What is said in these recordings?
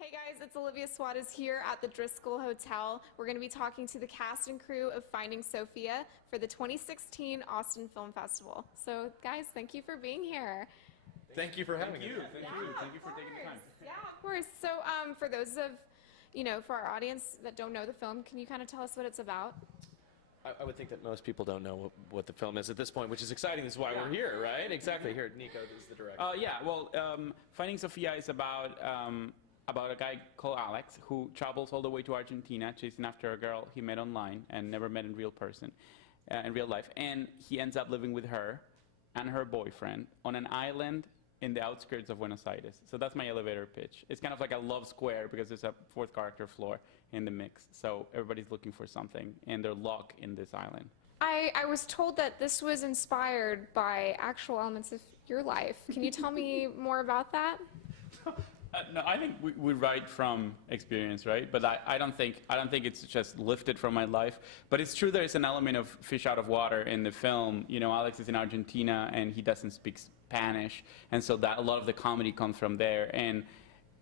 Hey guys, it's Olivia Suarez here at the Driscoll Hotel. We're going to be talking to the cast and crew of Finding Sofía for the 2016 Austin Film Festival. So guys, thank you for being here. Thank you for having us. Thank you for taking the time. Yeah, of course. So for those of, for our audience that don't know the film, can you kind of tell us what it's about? I would think that most people don't know what the film is at this point, which is exciting. This is why we're here, right? Exactly. Here, Nico is the director. Finding Sofía is about a guy called Alex who travels all the way to Argentina chasing after a girl he met online and never met in real life. And he ends up living with her and her boyfriend on an island in the outskirts of Buenos Aires. So that's my elevator pitch. It's kind of like a love square because there's a fourth character floor in the mix. So everybody's looking for something and they're locked in this island. I was told that this was inspired by actual elements of your life. Can you tell me more about that? No, I think we write from experience, right? But I don't think it's just lifted from my life. But it's true there is an element of fish out of water in the film. You know, Alex is in Argentina and he doesn't speak Spanish, and so that a lot of the comedy comes from there. And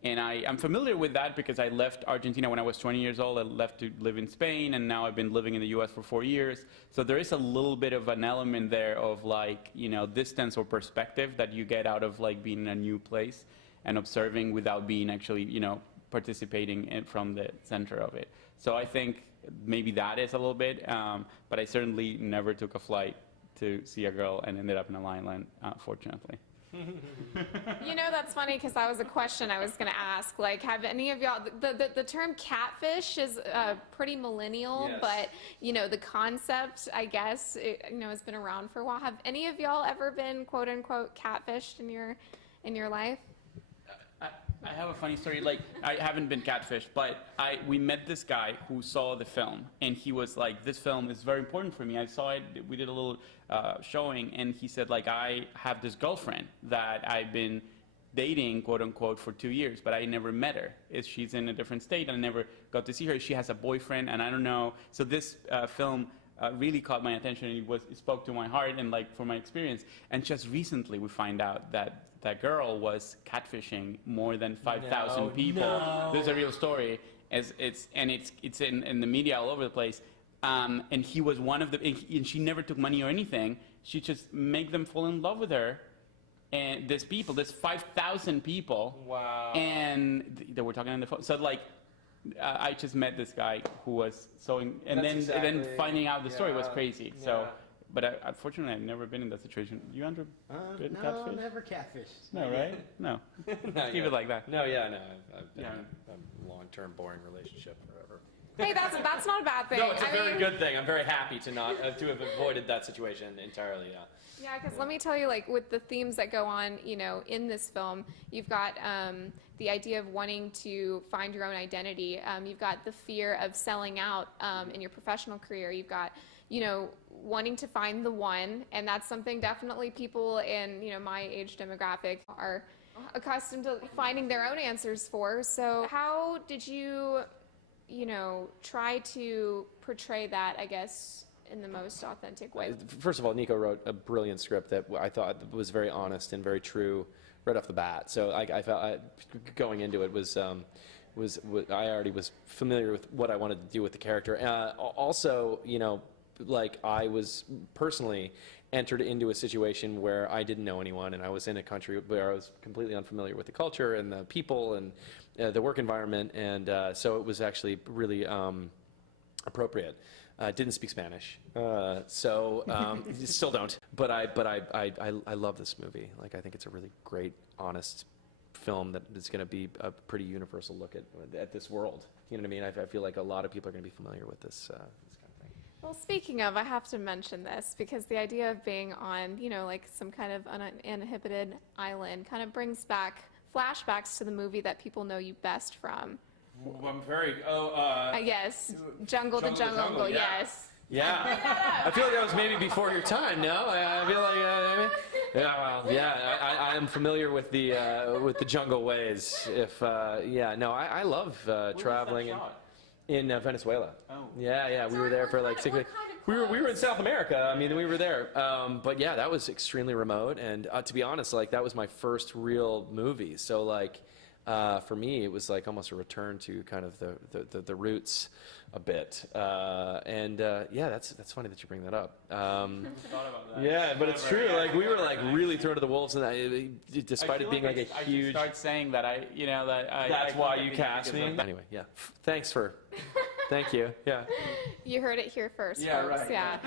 I'm familiar with that because I left Argentina when I was 20 years old. I left to live in Spain, and now I've been living in the U.S. for 4 years. So there is a little bit of an element there of like, distance or perspective that you get out of like being in a new place and observing without being actually, participating from the center of it. So I think maybe that is a little bit, but I certainly never took a flight to see a girl and ended up in an island, fortunately. That's funny because that was a question I was going to ask. Like, have any of y'all, the term catfish is pretty millennial, Yes. but, the concept, I guess, has been around for a while. Have any of y'all ever been, quote unquote, catfished in your life? I have a funny story. Like, I haven't been catfished, but we met this guy who saw the film, and he was like, "This film is very important for me. I saw it. We did a little showing, and he said, like, I have this girlfriend that I've been dating, quote unquote, for 2 years, but I never met her. She's in a different state, and I never got to see her. She has a boyfriend, and I don't know." So this film really caught my attention, and it spoke to my heart and like for my experience. And just recently, we find out that that girl was catfishing more than 5,000 people. No. There's a real story. It's in the media all over the place. And he was one of the. And she never took money or anything. She just made them fall in love with her. And there's 5,000 people. Wow. And they were talking on the phone. So like, I just met this guy who was then finding out the story was crazy. Yeah. So, but unfortunately, I've never been in that situation. You, Andrew? Been No, catfish? never catfish. No, right? No. Not Keep yet. it like that. No, yeah, no. I've been in a long-term boring relationship forever. Hey, that's not a bad thing. No, it's a I very mean, good thing. I'm very happy to not to have avoided that situation entirely. Yeah. Yeah, because let me tell you, like, with the themes that go on, in this film, you've got the idea of wanting to find your own identity. You've got the fear of selling out in your professional career. You've got, wanting to find the one, and that's something definitely people in, my age demographic are accustomed to finding their own answers for. So how did you, try to portray that, I guess, in the most authentic way? First of all, Nico wrote a brilliant script that I thought was very honest and very true right off the bat. So I felt going into it was I already was familiar with what I wanted to do with the character. Also, like I was personally entered into a situation where I didn't know anyone, and I was in a country where I was completely unfamiliar with the culture and the people and the work environment, and so it was actually really appropriate. Didn't speak Spanish, so still don't. But I love this movie. Like, I think it's a really great, honest film that is going to be a pretty universal look at this world. You know what I mean? I feel like a lot of people are going to be familiar with this kind of thing. Well, speaking of, I have to mention this because the idea of being on, like some kind of uninhibited island kind of brings back flashbacks to the movie that people know you best from. I'm very, Yes, Jungle the Jungle, yeah. yes. Yeah, I feel like that was maybe before your time. No, I feel like I am familiar with the jungle ways. I love traveling in Venezuela. Oh. Yeah, we were there for like 6 weeks. We were in South America. I mean, we were there. But yeah, that was extremely remote. And to be honest, like that was my first real movie. So like. for me, it was like almost a return to kind of the roots a bit. Yeah, that's funny that you bring that up. Thought about that. Yeah, but it's true. Like we were like really thrown to the wolves, and despite it being like a I should huge. start saying that That's why you cast me. Anyway, yeah. Thanks for. Thank you. Yeah. You heard it here first, Yeah, folks. right. Yeah.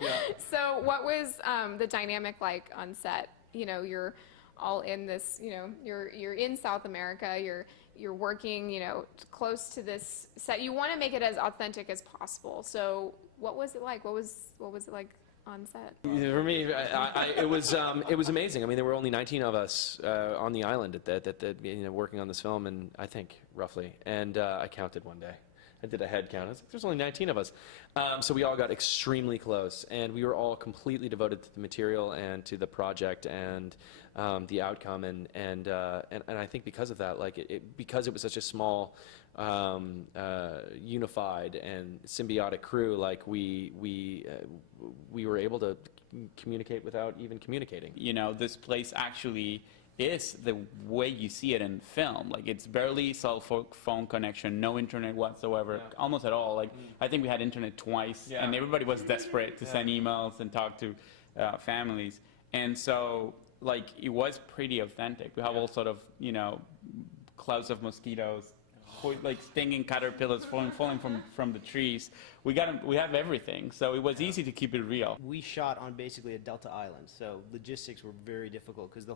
Yeah. So what was the dynamic like on set? You know, you're all in this, you know, you're in South America, you're working, you know, close to this set. You want to make it as authentic as possible. So what was it like? What was it like on set? For me, it was amazing. I mean, there were only 19 of us on the island working on this film, and I think roughly. And I counted one day. I did a head count. I was like, there's only 19 of us. So we all got extremely close, and we were all completely devoted to the material and to the project and the outcome. And I think because of that, like because it was such a small, unified and symbiotic crew, like we were able to communicate without even communicating. You know, this place actually is the way you see it in film. Like, it's barely cell phone connection, no internet whatsoever, almost at all. Like, I think we had internet twice, and everybody was desperate to send emails and talk to families. And so, like, it was pretty authentic. We have all sort of, you know, clouds of mosquitoes, like stinging caterpillars falling from the trees. We have everything, so it was easy to keep it real. We shot on basically a delta island, so logistics were very difficult because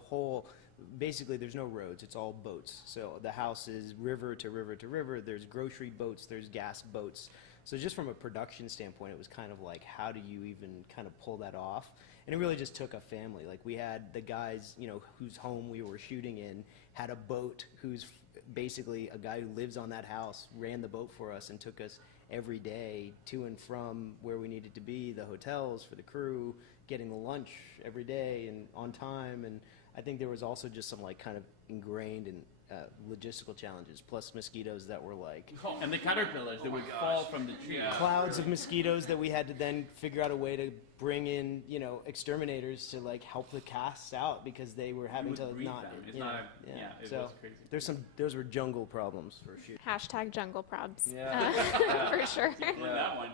basically there's no roads, it's all boats. So the house is river to river to river, there's grocery boats, there's gas boats. So just from a production standpoint, it was kind of like, how do you even kind of pull that off? And it really just took a family. Like, we had the guys, you know, whose home we were shooting in, had a boat who's basically a guy who lives on that house, ran the boat for us and took us every day to and from where we needed to be, the hotels for the crew, getting the lunch every day and on time. And I think there was also just some like kind of ingrained and logistical challenges, plus mosquitoes that were like And the caterpillars that would fall from the tree. clouds of mosquitoes that we had to then figure out a way to bring in, you know, exterminators to like help the cast out because they were having to not. It's you know, not it so was crazy. those were jungle problems for sure. Hashtag jungle probs. Yeah. For sure. That one.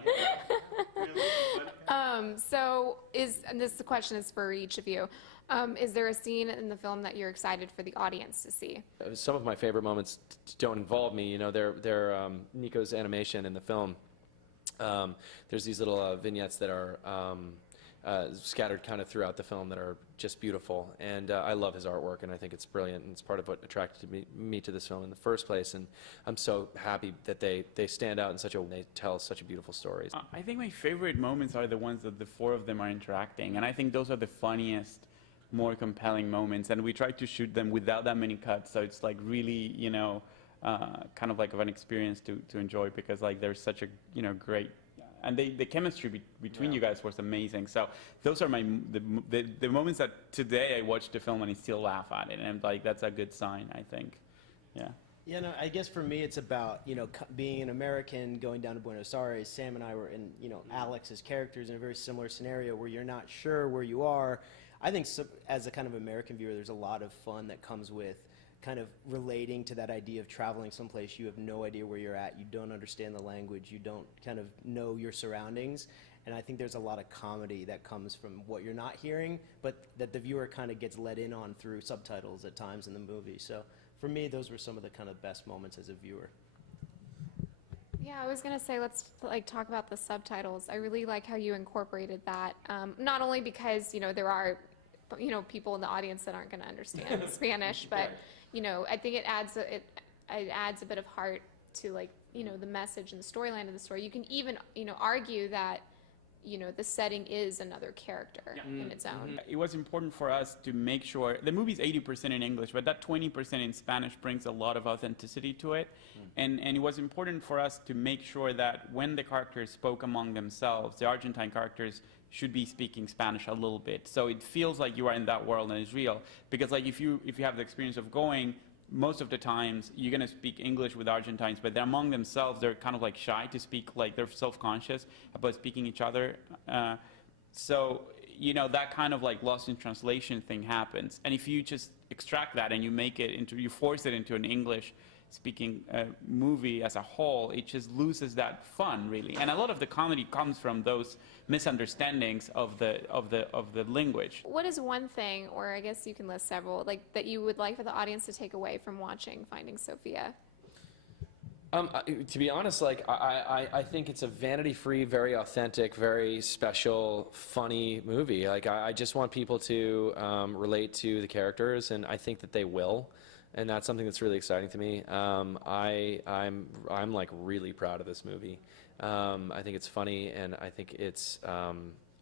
So and this question is for each of you. Is there a scene in the film that you're excited for the audience to see? Some of my favorite moments don't involve me. You know, they're Nico's animation in the film. There's these little vignettes that are scattered kind of throughout the film that are just beautiful. And I love his artwork, and I think it's brilliant. And it's part of what attracted me to this film in the first place. And I'm so happy that they stand out in they tell such beautiful stories. I think my favorite moments are the ones that the four of them are interacting, and I think those are the funniest, more compelling moments. And we try to shoot them without that many cuts, so it's like really, you know, kind of like of an experience to enjoy, because like there's such a, you know, great, and the chemistry between you guys was amazing. So those are the moments that today I watch the film and I still laugh at it, and I'm like, that's a good sign, I think. Yeah. Yeah, no, I guess for me it's about, you know, being an American, going down to Buenos Aires. Sam and I were in, you know, Alex's characters in a very similar scenario where you're not sure where you are. I think as a kind of American viewer, there's a lot of fun that comes with kind of relating to that idea of traveling someplace you have no idea where you're at, you don't understand the language, you don't kind of know your surroundings. And I think there's a lot of comedy that comes from what you're not hearing, but that the viewer kind of gets let in on through subtitles at times in the movie. So for me, those were some of the kind of best moments as a viewer. Yeah, I was gonna say, let's like talk about the subtitles. I really like how you incorporated that. Not only because, you know, there are, you know, people in the audience that aren't gonna understand Spanish, but you know, I think it adds a bit of heart to, like, you know, the message and the storyline of the story. You can even, you know, argue that, you know, the setting is another character in its own. It was important for us to make sure the movie's 80% in English, but that 20% in Spanish brings a lot of authenticity to it. And it was important for us to make sure that when the characters spoke among themselves, the Argentine characters should be speaking Spanish a little bit, so it feels like you are in that world and it's real. Because like if you have the experience of going, most of the times you're going to speak English with Argentines, but they're among themselves, they're kind of like shy to speak, like they're self-conscious about speaking each other. So you know, that kind of like lost in translation thing happens. And if you just extract that and you make it into, you force it into an English speaking movie as a whole, it just loses that fun, really. And a lot of the comedy comes from those misunderstandings of the language. What is one thing, or I guess you can list several, like that you would like for the audience to take away from watching Finding Sofía? To be honest, like I think it's a vanity-free, very authentic, very special, funny movie. Like I just want people to relate to the characters, and I think that they will, and that's something that's really exciting to me. I'm like really proud of this movie. I think it's funny, and I think it's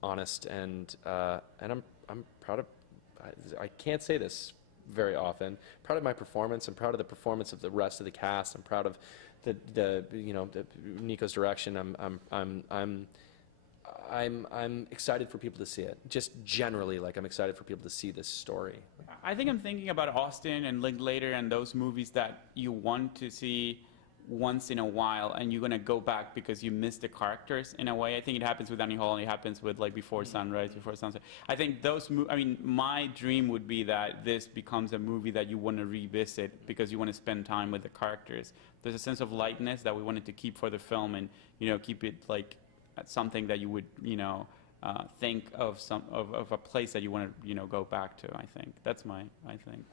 honest, and I'm proud of. I can't say this very often. Proud of my performance. I'm proud of the performance of the rest of the cast. I'm proud of the Nico's direction. I'm excited for people to see it. Just generally, like, I'm excited for people to see this story. I think I'm thinking about Austin and Linklater and those movies that you want to see once in a while, and you're gonna go back because you miss the characters in a way. I think it happens with Annie Hall, and it happens with like Before Sunrise, Before Sunset. I think those. I mean, my dream would be that this becomes a movie that you want to revisit because you want to spend time with the characters. There's a sense of lightness that we wanted to keep for the film, and keep it like something that you would think of of a place that you want to go back to. I think that's I think.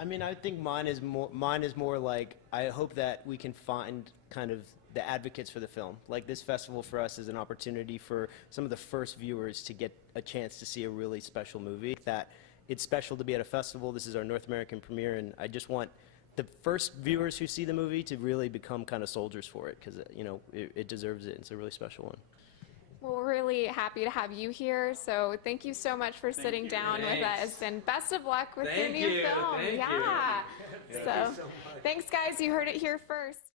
I mean, I think mine is more like, I hope that we can find kind of the advocates for the film. Like, this festival for us is an opportunity for some of the first viewers to get a chance to see a really special movie. That it's special to be at a festival. This is our North American premiere, and I just want the first viewers who see the movie to really become kind of soldiers for it, because it deserves it. It's a really special one. Well, we're really happy to have you here. So thank you so much for sitting down with us, and best of luck with your new film. Thank you. So thanks, guys. You heard it here first.